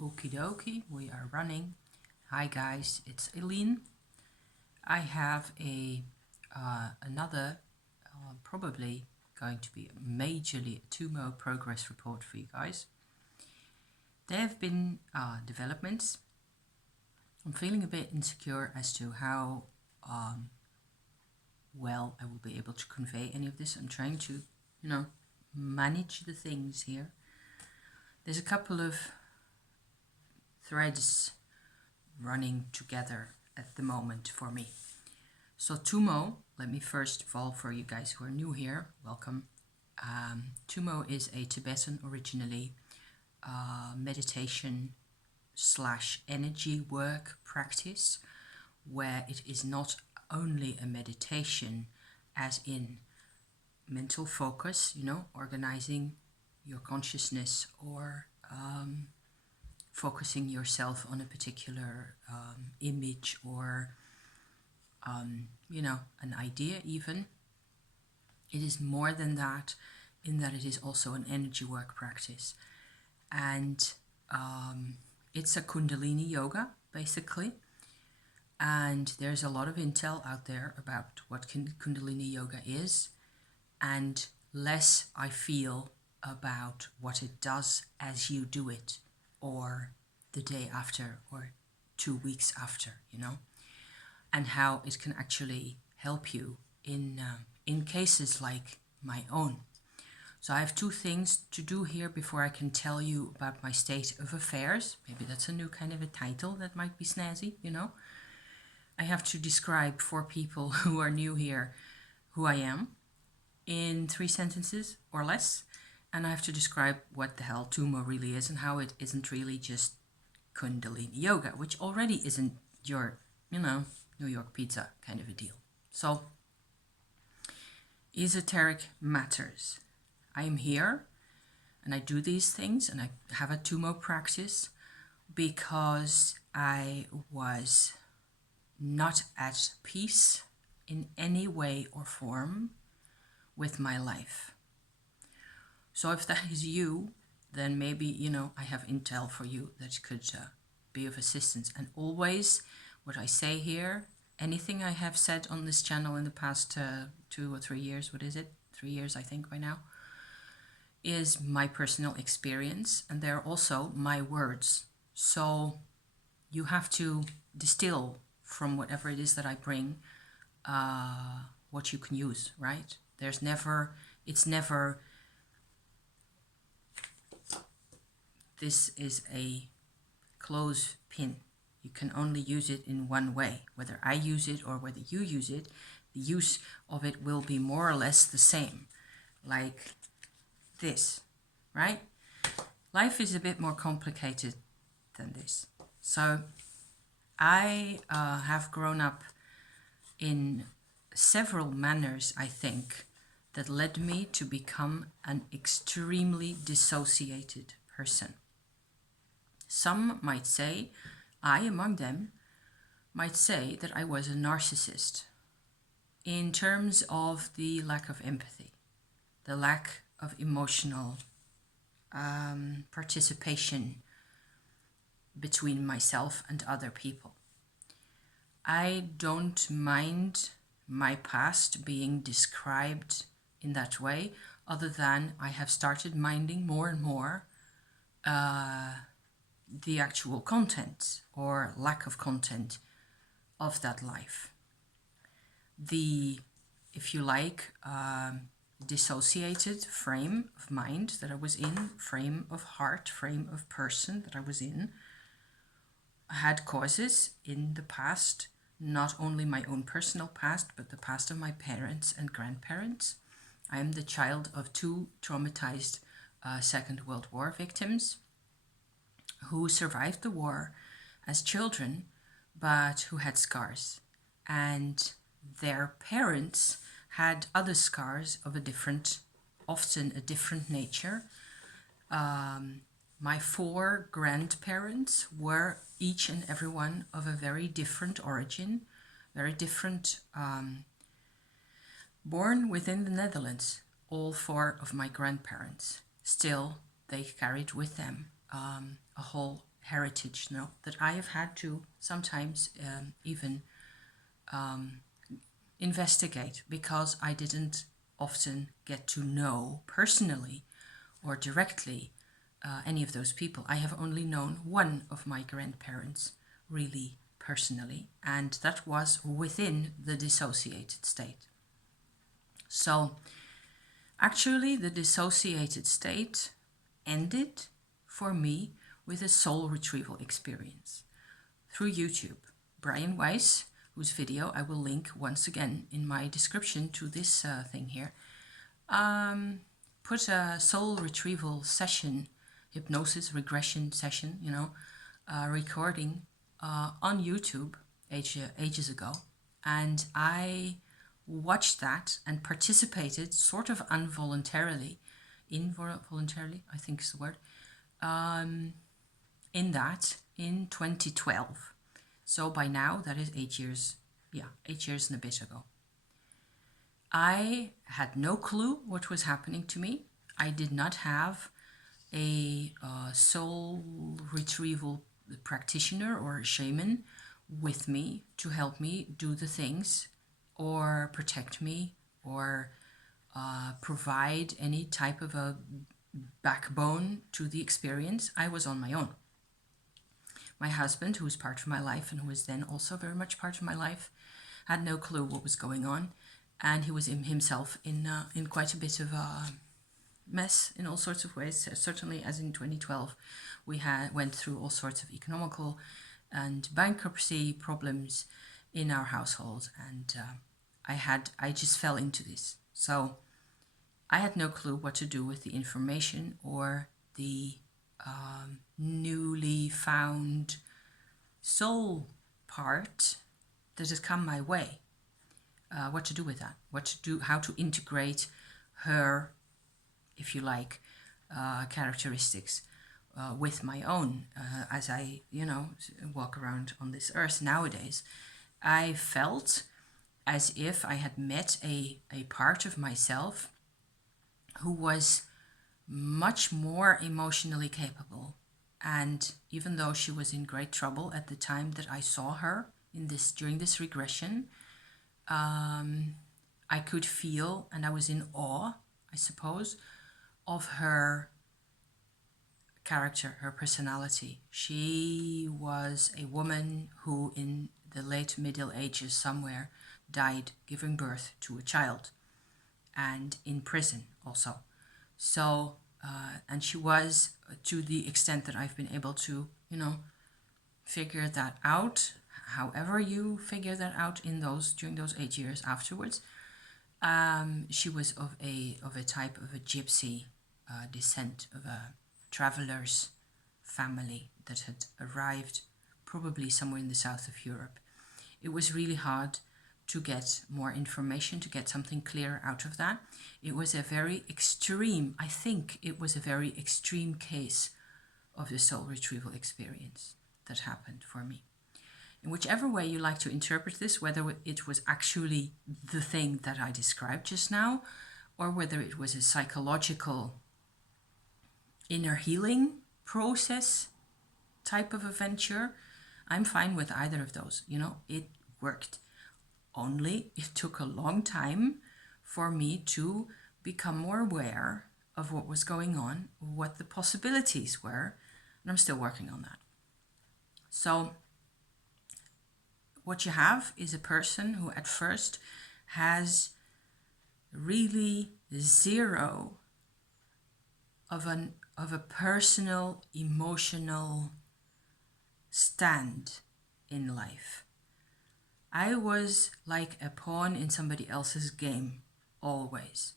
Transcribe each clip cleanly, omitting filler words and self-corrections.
Okie dokie, we are running. Hi guys, it's Eileen. I have another, probably going to be majorly a Tummo progress report for you guys. There have been developments. I'm feeling a bit insecure as to how well I will be able to convey any of this. I'm trying to, manage the things here. There's a couple of threads running together at the moment for me. So Tummo, let me first of all, for you guys who are new here, welcome. Tummo is a Tibetan originally meditation / energy work practice where it is not only a meditation as in mental focus, organizing your consciousness or focusing yourself on a particular image or an idea even. It is more than that, in that it is also an energy work practice. And it's a Kundalini yoga, basically. And there's a lot of intel out there about what Kundalini yoga is, and less, I feel, about what it does as you do it, or the day after, or 2 weeks after, and how it can actually help you in cases like my own. So I have 2 things to do here before I can tell you about my state of affairs. Maybe that's a new kind of a title that might be snazzy, I have to describe for people who are new here who I am in 3 sentences or less. And I have to describe what the hell Tummo really is and how it isn't really just Kundalini yoga, which already isn't your, New York pizza kind of a deal. So, esoteric matters. I am here and I do these things and I have a Tummo practice because I was not at peace in any way or form with my life. So if that is you, then maybe, I have intel for you that could be of assistance. And always what I say here, anything I have said on this channel in the past 2 or 3 years, 3 years I think by now, is my personal experience, and they're also my words. So you have to distill from whatever it is that I bring what you can use, right? It's never, this is a clothespin. You can only use it in one way. Whether I use it or whether you use it, the use of it will be more or less the same. Like this, right? Life is a bit more complicated than this. So I have grown up in several manners, I think, that led me to become an extremely dissociated person. Some might say, I among them, might say that I was a narcissist in terms of the lack of empathy, the lack of emotional participation between myself and other people. I don't mind my past being described in that way, other than I have started minding more and more the actual content or lack of content of that life. The, if you like, dissociated frame of mind that I was in, frame of heart, frame of person that I was in, had causes in the past, not only my own personal past, but the past of my parents and grandparents. I am the child of 2 traumatized Second World War victims who survived the war as children, but who had scars. And their parents had other scars of often a different nature. My 4 grandparents were each and every one of a very different origin, very different, born within the Netherlands, all 4 of my grandparents. Still, they carried with them a whole heritage, no, that I have had to sometimes even investigate, because I didn't often get to know personally or directly any of those people. I have only known one of my grandparents really personally, and that was within the dissociated state. So actually, the dissociated state ended for me with a soul retrieval experience through YouTube. Brian Weiss, whose video I will link once again in my description to this thing here, put a soul retrieval session, hypnosis regression session, recording on YouTube ages ago. And I watched that and participated sort of involuntarily, I think is the word, in that in 2012. So by now, that is 8 years, 8 years and a bit ago. I had no clue what was happening to me. I did not have a soul retrieval practitioner or a shaman with me to help me do the things or protect me or provide any type of a backbone to the experience. I was on my own. My husband, who was part of my life and who was then also very much part of my life, had no clue what was going on, and he was himself in quite a bit of a mess in all sorts of ways. Certainly, as in 2012, we went through all sorts of economical and bankruptcy problems in our household, and I just fell into this. So I had no clue what to do with the information or the newly found soul part that has come my way. What to do with that? How to integrate her, if you like, characteristics with my own as I, walk around on this earth nowadays. I felt as if I had met a part of myself who was much more emotionally capable. And even though she was in great trouble at the time that I saw her during this regression, I could feel, and I was in awe, I suppose, of her character, her personality. She was a woman who in the late Middle Ages somewhere died giving birth to a child, and in prison also. So, and she was, to the extent that I've been able to, figure that out, however you figure that out during those 8 years afterwards, she was of a type of a gypsy descent, of a traveler's family that had arrived probably somewhere in the south of Europe. It was really hard to get more information, to get something clear out of that. It was a very extreme case of the soul retrieval experience that happened for me. In whichever way you like to interpret this, whether it was actually the thing that I described just now, or whether it was a psychological inner healing process type of adventure, I'm fine with either of those. It worked. Only it took a long time for me to become more aware of what was going on, what the possibilities were, and I'm still working on that. So what you have is a person who at first has really zero of a personal, emotional stand in life. I was like a pawn in somebody else's game, always.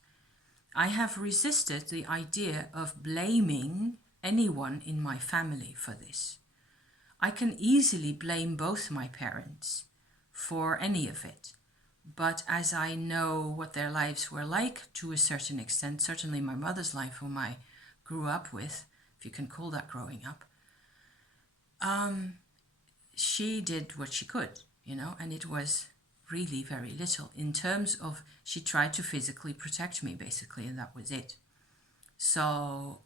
I have resisted the idea of blaming anyone in my family for this. I can easily blame both my parents for any of it. But as I know what their lives were like to a certain extent, certainly my mother's life, whom I grew up with, if you can call that growing up, she did what she could, and it was really very little in terms of she tried to physically protect me, basically, and that was it. So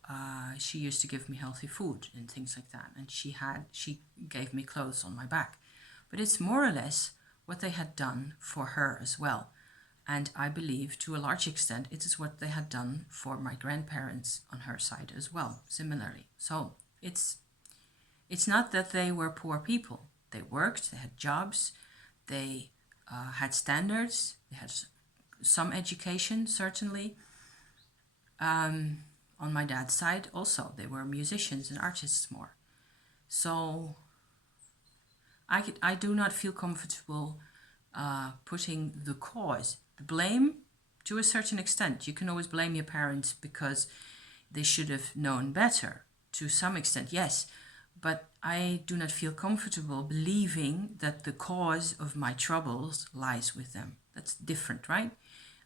she used to give me healthy food and things like that. And she gave me clothes on my back. But it's more or less what they had done for her as well. And I believe to a large extent it is what they had done for my grandparents on her side as well, similarly. So it's not that they were poor people. They worked, they had jobs, they had standards, they had some education, certainly. On my dad's side also, they were musicians and artists more. So I do not feel comfortable putting the cause, the blame, to a certain extent. You can always blame your parents because they should have known better. To some extent, yes. But I do not feel comfortable believing that the cause of my troubles lies with them. That's different, right?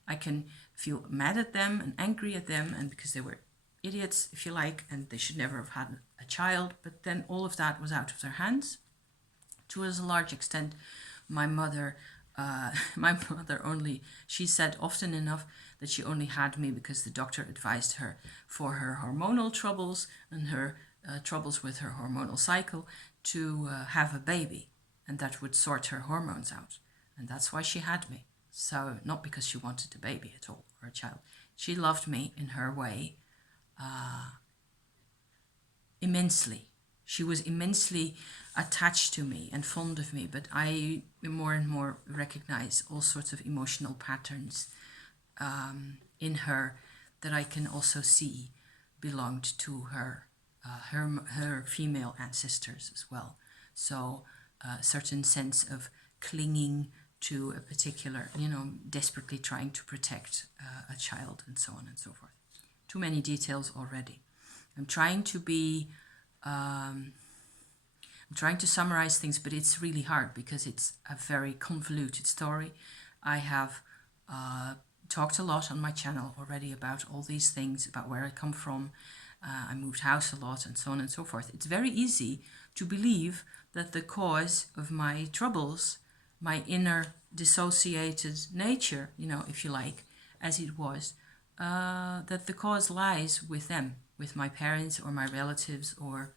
I can feel mad at them and angry at them, and because they were idiots, if you like, and they should never have had a child. But then all of that was out of their hands. To a large extent, my mother, my mother only, she said often enough that she only had me because the doctor advised her for her hormonal troubles and her troubles with her hormonal cycle to have a baby, and that would sort her hormones out. And that's why she had me. So not because she wanted a baby at all or a child. She loved me in her way immensely. She was immensely attached to me and fond of me, but I more and more recognize all sorts of emotional patterns in her that I can also see belonged to her female ancestors as well. So a certain sense of clinging to a particular, desperately trying to protect a child and so on and so forth. Too many details already. I'm trying to summarize things, but it's really hard because it's a very convoluted story. I have talked a lot on my channel already about all these things, about where I come from. I moved house a lot and so on and so forth. It's very easy to believe that the cause of my troubles, my inner dissociated nature, if you like, as it was, that the cause lies with them, with my parents or my relatives or,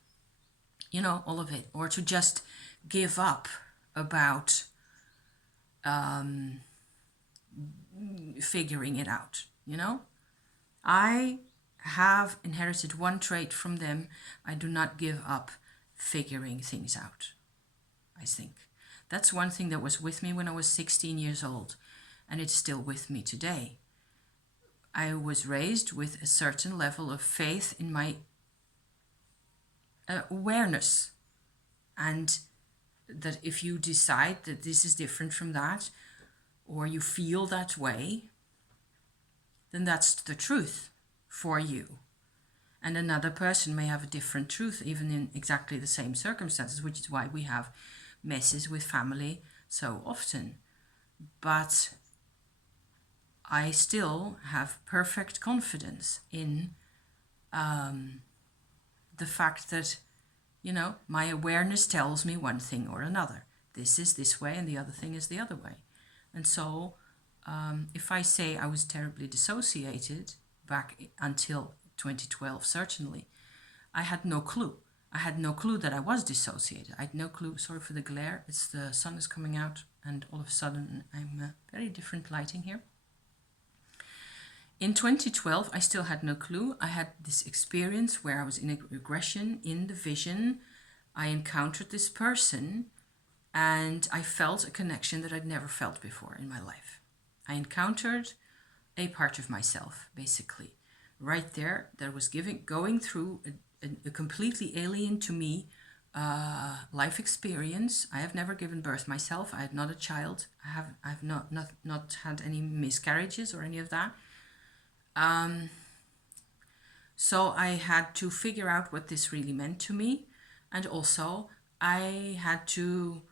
all of it. Or to just give up about figuring it out, I have inherited one trait from them. I do not give up figuring things out, I think. That's one thing that was with me when I was 16 years old, and it's still with me today. I was raised with a certain level of faith in my awareness, and that if you decide that this is different from that, or you feel that way, then that's the truth for you. And another person may have a different truth, even in exactly the same circumstances, which is why we have messes with family so often. But I still have perfect confidence in the fact that, my awareness tells me one thing or another. This is this way and the other thing is the other way. And so if I say I was terribly dissociated back until 2012, certainly, I had no clue. I had no clue that I was dissociated. I had no clue. Sorry for the glare. It's the sun is coming out and all of a sudden I'm very different lighting here. In 2012, I still had no clue. I had this experience where I was in a regression in the vision. I encountered this person and I felt a connection that I'd never felt before in my life. I encountered a part of myself, basically, right there that was going through a completely alien to me life experience. I have never given birth myself. I had not a child. I've not had any miscarriages or any of that. So I had to figure out what this really meant to me, and also I had to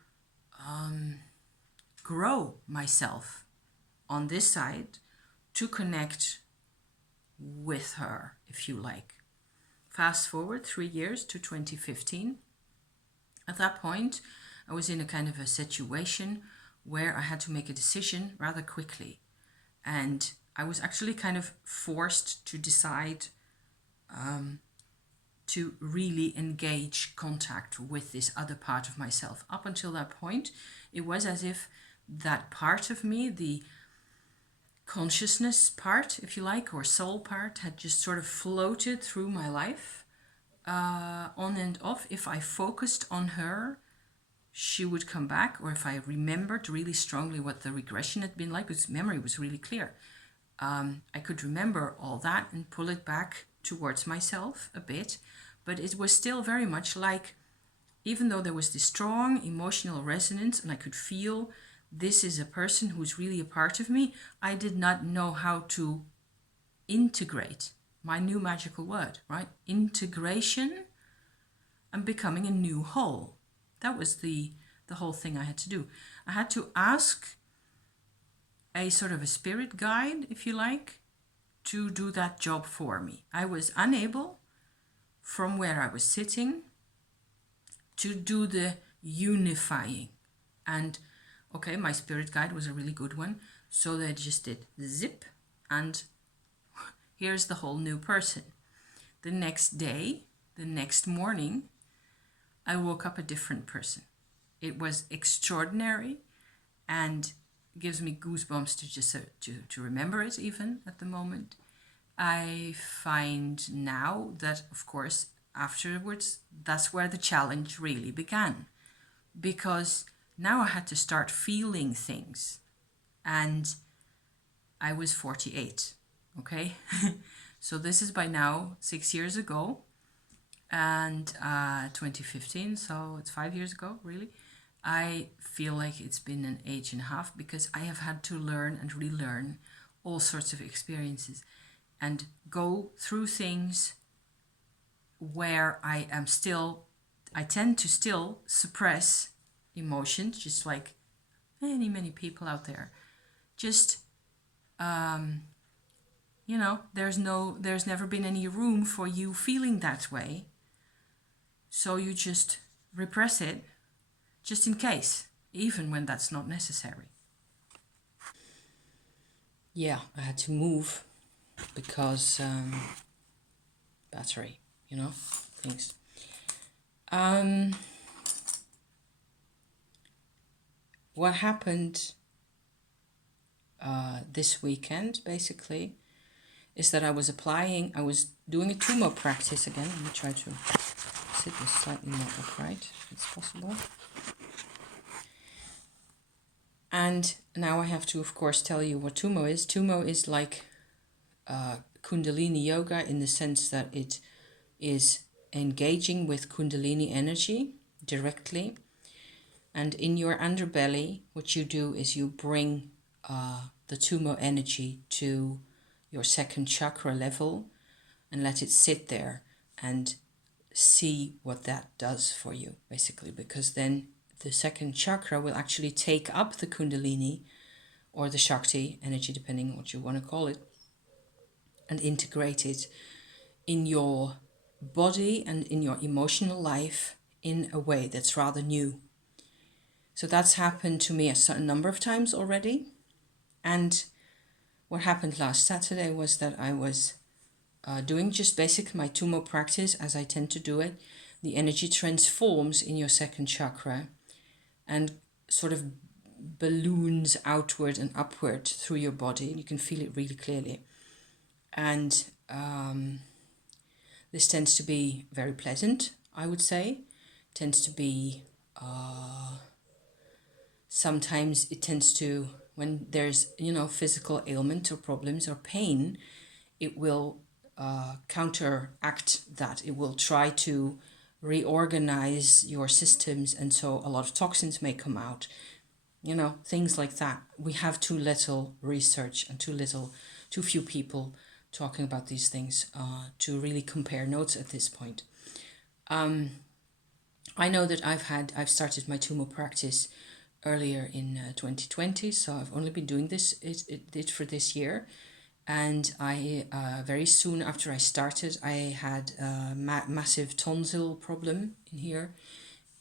grow myself on this side to connect with her, if you like. Fast forward 3 years to 2015. At that point, I was in a kind of a situation where I had to make a decision rather quickly. And I was actually kind of forced to decide to really engage contact with this other part of myself. Up until that point, it was as if that part of me, the consciousness part, if you like, or soul part, had just sort of floated through my life, on and off. If I focused on her, she would come back, or if I remembered really strongly what the regression had been like, because memory was really clear, I could remember all that and pull it back towards myself a bit. But it was still very much like, even though there was this strong emotional resonance and I could feel this is a person who's really a part of me, I did not know how to integrate, my new magical word, right? Integration and becoming a new whole. That was the whole thing I had to do. I had to ask a sort of a spirit guide, if you like, to do that job for me. I was unable, from where I was sitting, to do the unifying. And okay, my spirit guide was a really good one. So they just did zip, and here's the whole new person. The next day, the next morning, I woke up a different person. It was extraordinary and gives me goosebumps to just to remember it even at the moment. I find now that, of course, afterwards, that's where the challenge really began, because now I had to start feeling things, and I was 48, okay? So this is by now 6 years ago, and 2015, so it's 5 years ago, really. I feel like it's been an age and a half, because I have had to learn and relearn all sorts of experiences and go through things where I tend to still suppress emotions, just like many people out there. Just, there's never been any room for you feeling that way. So you just repress it, just in case, even when that's not necessary. Yeah, I had to move because battery, things. What happened this weekend, basically, is that I was doing a Tummo practice again. Let me try to sit this slightly more upright, if it's possible. And now I have to, of course, tell you what Tummo is. Tummo is like Kundalini yoga, in the sense that it is engaging with Kundalini energy directly. And in your underbelly, what you do is you bring the Tummo energy to your second chakra level and let it sit there and see what that does for you, basically, because then the second chakra will actually take up the Kundalini or the Shakti energy, depending on what you want to call it, and integrate it in your body and in your emotional life in a way that's rather new. So that's happened to me a number of times already. And what happened last Saturday was that I was doing just basic my Tummo practice, as I tend to do it. The energy transforms in your second chakra and sort of balloons outward and upward through your body. You can feel it really clearly. And this tends to be very pleasant, I would say. Tends to be, sometimes it tends to, when there's, physical ailment or problems or pain, it will counteract that. It will try to reorganize your systems, and so a lot of toxins may come out. Things like that. We have too little research and too few people talking about these things to really compare notes at this point. I know that I've started my Tummo practice earlier in 2020, so I've only been doing it for this year. And I very soon after I started, I had a massive tonsil problem in here,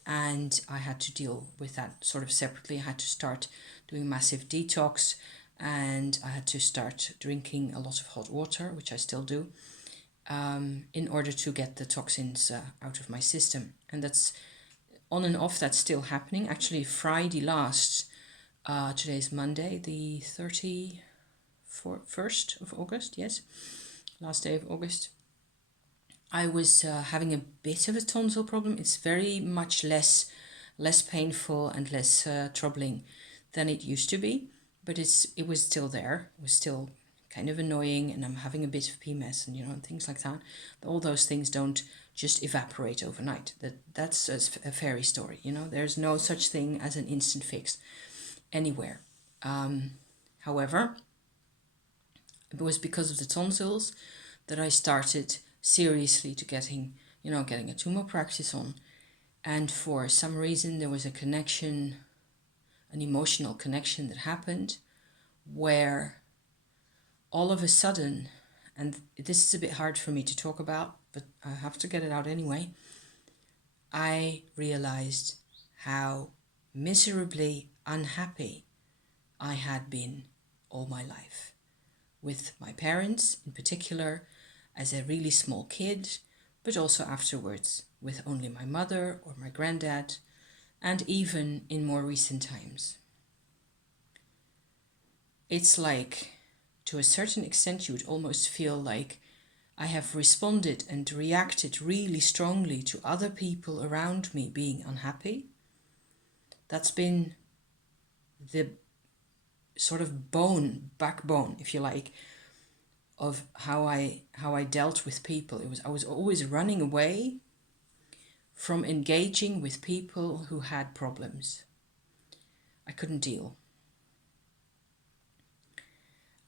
and I had to deal with that sort of separately. I had to start doing massive detox, and I had to start drinking a lot of hot water, which I still do. in order to get the toxins out of my system. And that's on and off, that's still happening. Actually, Friday last, today's Monday, the 31st of August, yes, last day of August, I was having a bit of a tonsil problem. It's very much less painful and less troubling than it used to be, but it was still there. It was still kind of annoying, and I'm having a bit of PMS and and things like that. All those things don't just evaporate overnight. That's a fairy story. There's no such thing as an instant fix anywhere. However, it was because of the tonsils that I started seriously to getting a Tummo practice on. And for some reason, there was a connection, an emotional connection that happened where all of a sudden, and this is a bit hard for me to talk about, but I have to get it out anyway, I realized how miserably unhappy I had been all my life. With my parents in particular, as a really small kid, but also afterwards with only my mother or my granddad, and even in more recent times. It's like, to a certain extent, you would almost feel like I have responded and reacted really strongly to other people around me being unhappy. That's been the sort of backbone, if you like, of how I dealt with people. I was always running away from engaging with people who had problems. I couldn't deal.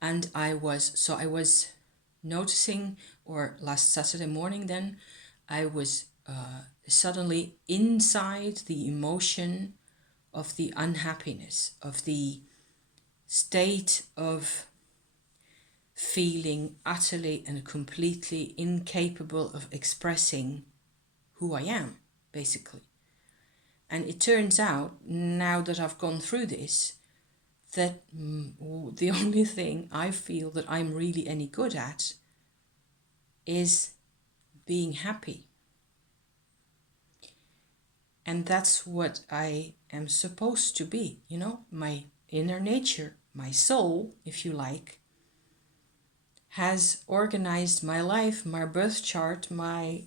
And I was noticing, or last Saturday morning then, I was suddenly inside the emotion of the unhappiness, of the state of feeling utterly and completely incapable of expressing who I am, basically. And it turns out, now that I've gone through this, that the only thing I feel that I'm really any good at is being happy. And that's what I am supposed to be, my inner nature, my soul, if you like, has organized my life, my birth chart, my,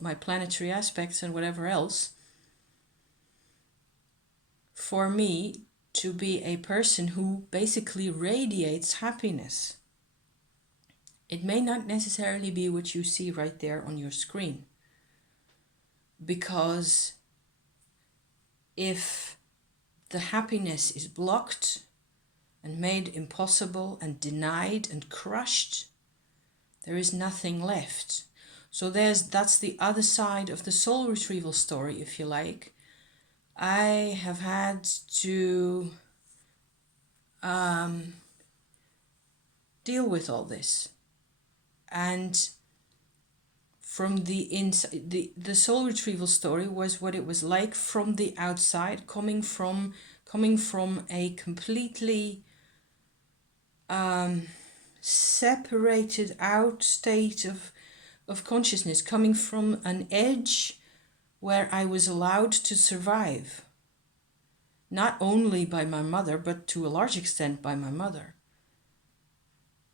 my planetary aspects and whatever else, for me to be a person who basically radiates happiness. It may not necessarily be what you see right there on your screen, because if the happiness is blocked and made impossible and denied and crushed, there is nothing left. So that's the other side of the soul retrieval story, if you like. I have had to deal with all this. And from the inside, the soul retrieval story was what it was like from the outside, coming from a completely separated out state of consciousness, coming from an edge where I was allowed to survive, not only by my mother, but to a large extent by my mother.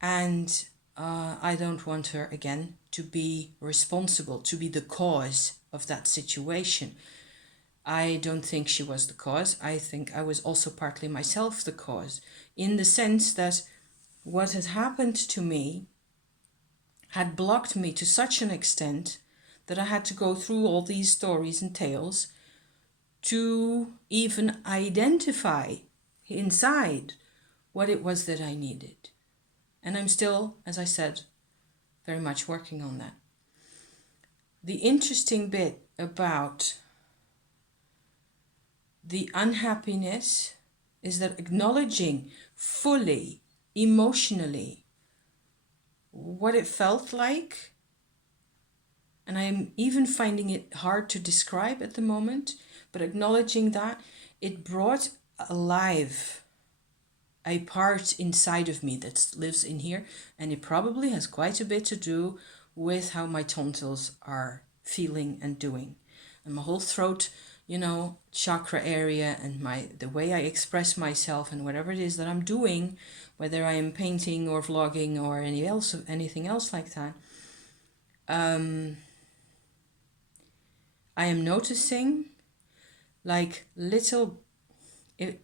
And I don't want her, again, to be responsible, to be the cause of that situation. I don't think she was the cause. I think I was also partly myself the cause, in the sense that what had happened to me had blocked me to such an extent that I had to go through all these stories and tales to even identify inside what it was that I needed. And I'm still, as I said, very much working on that. The interesting bit about the unhappiness is that acknowledging fully, emotionally, what it felt like, and I'm even finding it hard to describe at the moment, but acknowledging that, it brought alive a part inside of me that lives in here, and it probably has quite a bit to do with how my tonsils are feeling and doing. And my whole throat, chakra area, and the way I express myself and whatever it is that I'm doing, whether I am painting or vlogging or anything else like that, I am noticing like little,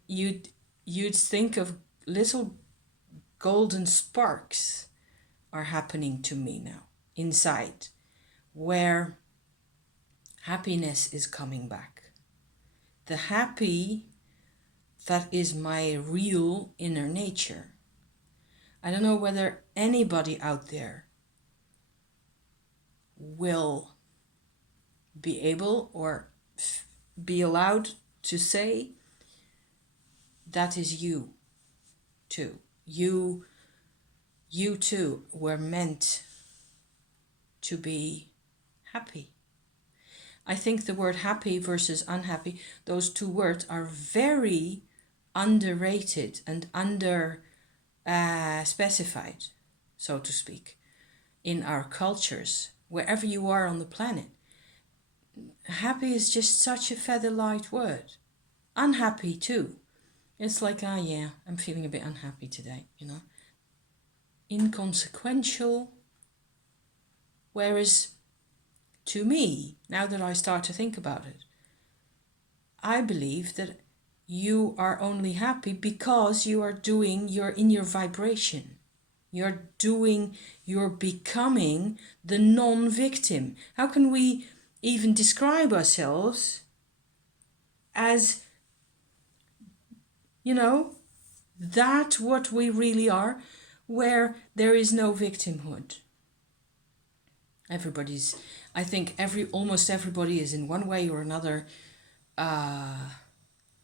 you'd think of little golden sparks are happening to me now inside, where happiness is coming back. The happy that is my real inner nature. I don't know whether anybody out there will be able or be allowed to say that is you too. You too were meant to be happy. I think the word happy versus unhappy, those two words are very underrated and under specified, so to speak, in our cultures, wherever you are on the planet. Happy is just such a feather light word. Unhappy too. It's like, yeah, I'm feeling a bit unhappy today, Inconsequential. Whereas to me, now that I start to think about it, I believe that you are only happy because you're in your vibration. You're becoming the non-victim. How can we even describe ourselves as, that what we really are, where there is no victimhood? I think almost everybody is in one way or another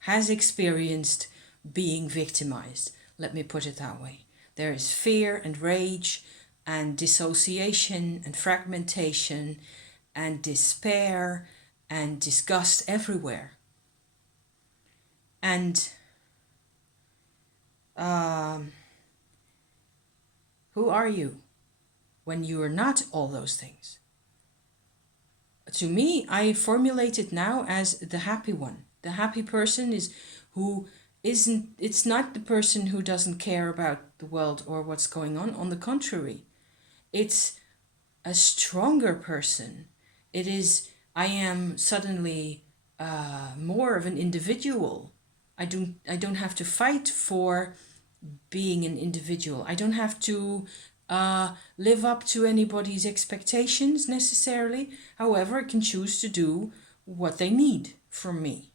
has experienced being victimized. Let me put it that way. There is fear and rage and dissociation and fragmentation and despair and disgust everywhere. And who are you when you are not all those things? To me, I formulate it now as the happy one. The happy person is who isn't, it's not the person who doesn't care about the world or what's going on. On the contrary, it's a stronger person. It is, I am suddenly more of an individual. I don't have to fight for being an individual. I don't have to live up to anybody's expectations necessarily. However, I can choose to do what they need from me.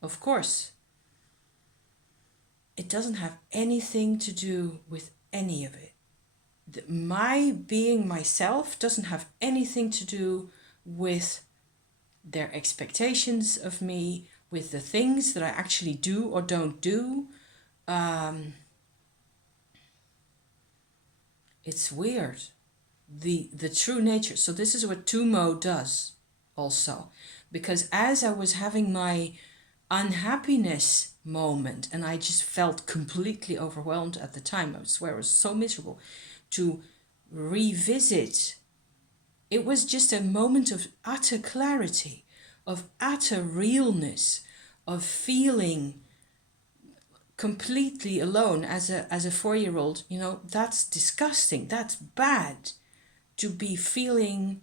Of course, it doesn't have anything to do with any of it. My being myself doesn't have anything to do with their expectations of me, with the things that I actually do or don't do. It's weird. The true nature. So this is what Tummo does also. Because as I was having my unhappiness moment, and I just felt completely overwhelmed at the time, I swear I was so miserable, to revisit, it was just a moment of utter clarity, of utter realness, of feeling completely alone as a 4-year-old. That's disgusting. That's bad, to be feeling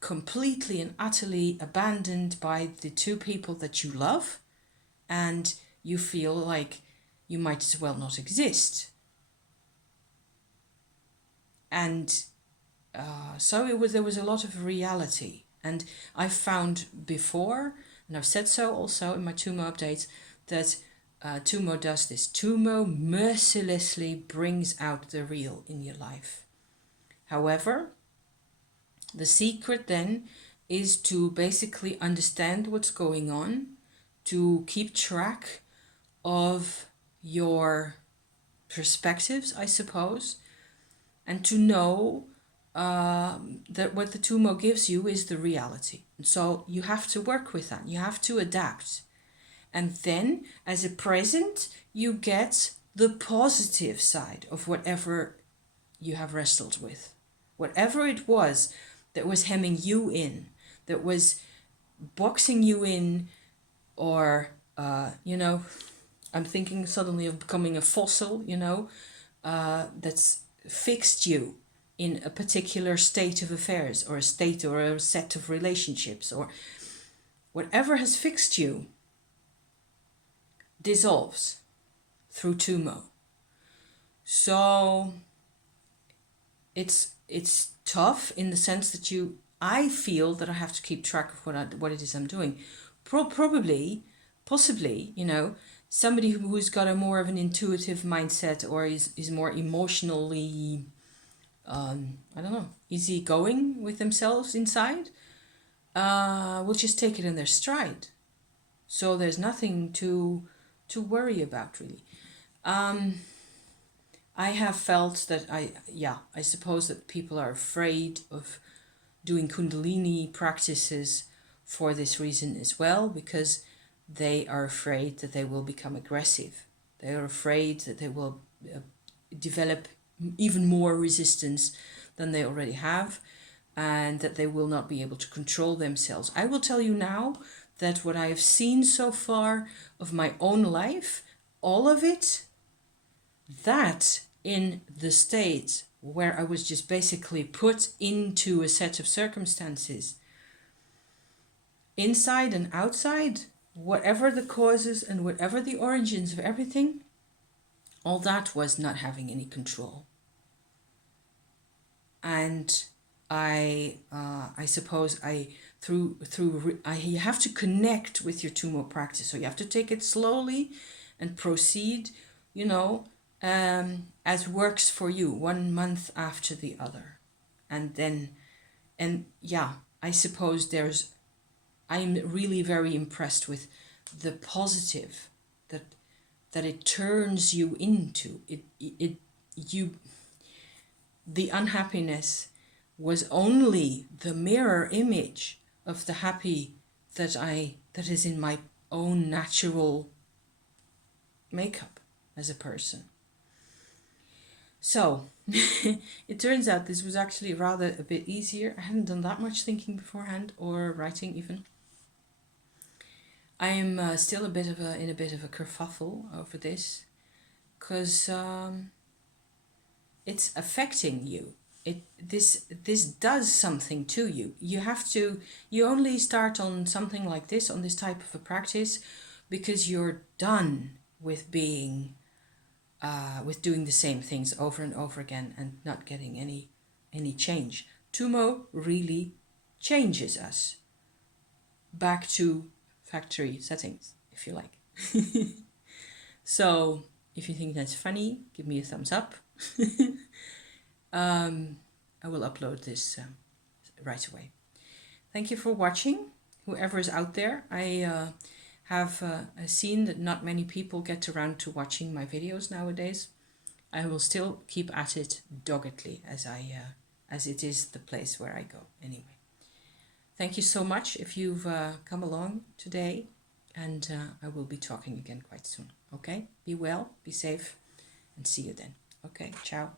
completely and utterly abandoned by the two people that you love, and you feel like you might as well not exist. And so there was a lot of reality. And I've found before, and I've said so also in my Tummo updates, that Tummo does this. Tummo mercilessly brings out the real in your life. However, the secret then is to basically understand what's going on, to keep track of your perspectives, I suppose, and to know that what the Tummo gives you is the reality. And so you have to work with that. You have to adapt. And then, as a present, you get the positive side of whatever you have wrestled with. whatever it was that was hemming you in, that was boxing you in, or, I'm thinking suddenly of becoming a fossil, that's fixed you in a particular state of affairs, or a state, or a set of relationships, or whatever has fixed you dissolves through Tummo. So it's tough in the sense that I feel that I have to keep track of what it is I'm doing. Possibly, somebody who's got a more of an intuitive mindset, or is more emotionally, I don't know, easygoing with themselves inside, will just take it in their stride. So there's nothing to worry about, really. I have felt that I suppose that people are afraid of doing Kundalini practices for this reason as well, because they are afraid that they will become aggressive. They are afraid that they will develop even more resistance than they already have, and that they will not be able to control themselves. I will tell you now that what I have seen so far of my own life, all of it, that in the state where I was just basically put into a set of circumstances, inside and outside, whatever the causes and whatever the origins of everything, all that was not having any control. And I suppose you have to connect with your Tummo practice. So you have to take it slowly and proceed, as works for you, 1 month after the other. I suppose I'm really very impressed with the positive that it turns you into. The unhappiness was only the mirror image of the happy that is in my own natural makeup as a person. So it turns out this was actually rather a bit easier. I hadn't done that much thinking beforehand, or writing even. I am still in a bit of a kerfuffle over this, because it's affecting you. This does something to you. You only start on something like this, on this type of a practice, because you're done with being with doing the same things over and over again and not getting any change. Tummo really changes us back to factory settings, if you like. So if you think that's funny, give me a thumbs up. I will upload this right away. Thank you for watching, whoever is out there. I have seen that not many people get around to watching my videos nowadays. I will still keep at it doggedly, as it is the place where I go anyway. Thank you so much if you've come along today, and I will be talking again quite soon. Okay, be well, be safe, and see you then. Okay, ciao.